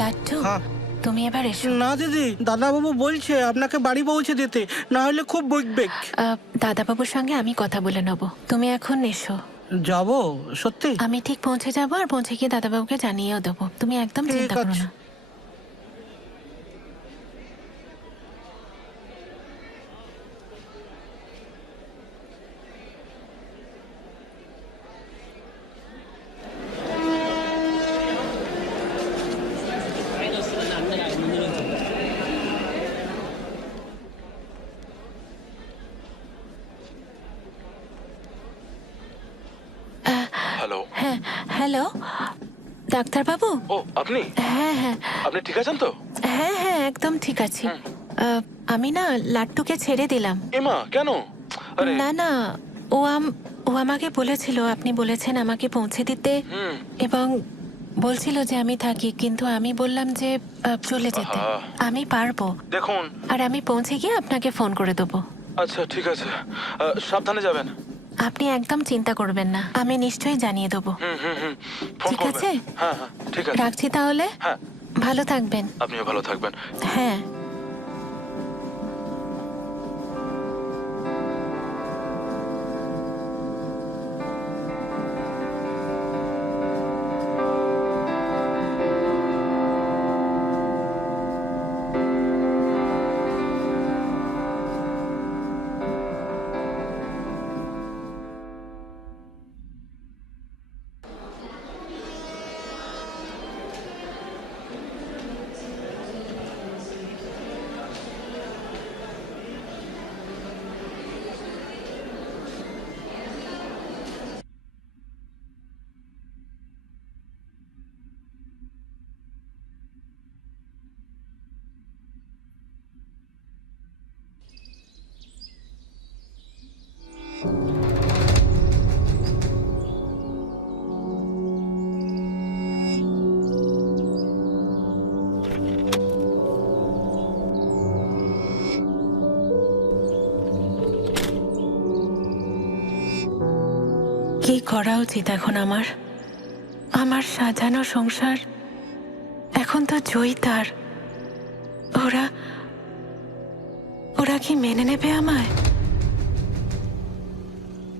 লাট্টু, হ্যাঁ। তুমি এবার এসো। না দিদি, দাদাবাবু বলছে আপনাকে বাড়ি পৌঁছে দিতে, না হলে খুব বকবে। দাদাবাবুর সঙ্গে আমি কথা বলে নেব, তুমি এখন এসো। যাবো সত্যি? আমি ঠিক পৌঁছে যাবো, আর পৌঁছে গিয়ে দাদাবাবুকে জানিয়েও দেবো। তুমি একদম ঠিক চিন্তা করো আছে। না। হ্যালো। হ্যাঁ, হ্যালো ডাক্তারবাবু। ও আপনি হ্যাঁ হ্যাঁ আপনি ঠিক আছেন তো? হ্যাঁ হ্যাঁ, একদম ঠিক আছি। আমি না লাট্টুকে ছেড়ে দিলাম। এমা কেন? আরে না না, ও আমাকে বলেছিল আপনি বলেছেন আমাকে পৌঁছে দিতে, এবং বলছিল যে আমি থাকি, কিন্তু আমি বললাম যে চলে যেতে। আহা। আমি পারবো, দেখুন। আর আমি পৌঁছে গিয়ে আপনাকে ফোন করে দেবো। আচ্ছা ঠিক আছে, সাবধানে যাবেন। আপনি একদম চিন্তা করবেন না, আমি নিশ্চয়ই জানিয়ে দেবো। ফোন ঠিক করবেন। আছে? হ্যাঁ হ্যাঁ ঠিক আছে। রাখছি তাহলে। হ্যাঁ, ভালো থাকবেন। আপনিও ভালো থাকবেন। হ্যাঁ। কি করা উচিত এখন আমার? আমার সাজানো সংসার এখন তো জয়িতার। ওরা কি মেনে নেবে আমায়?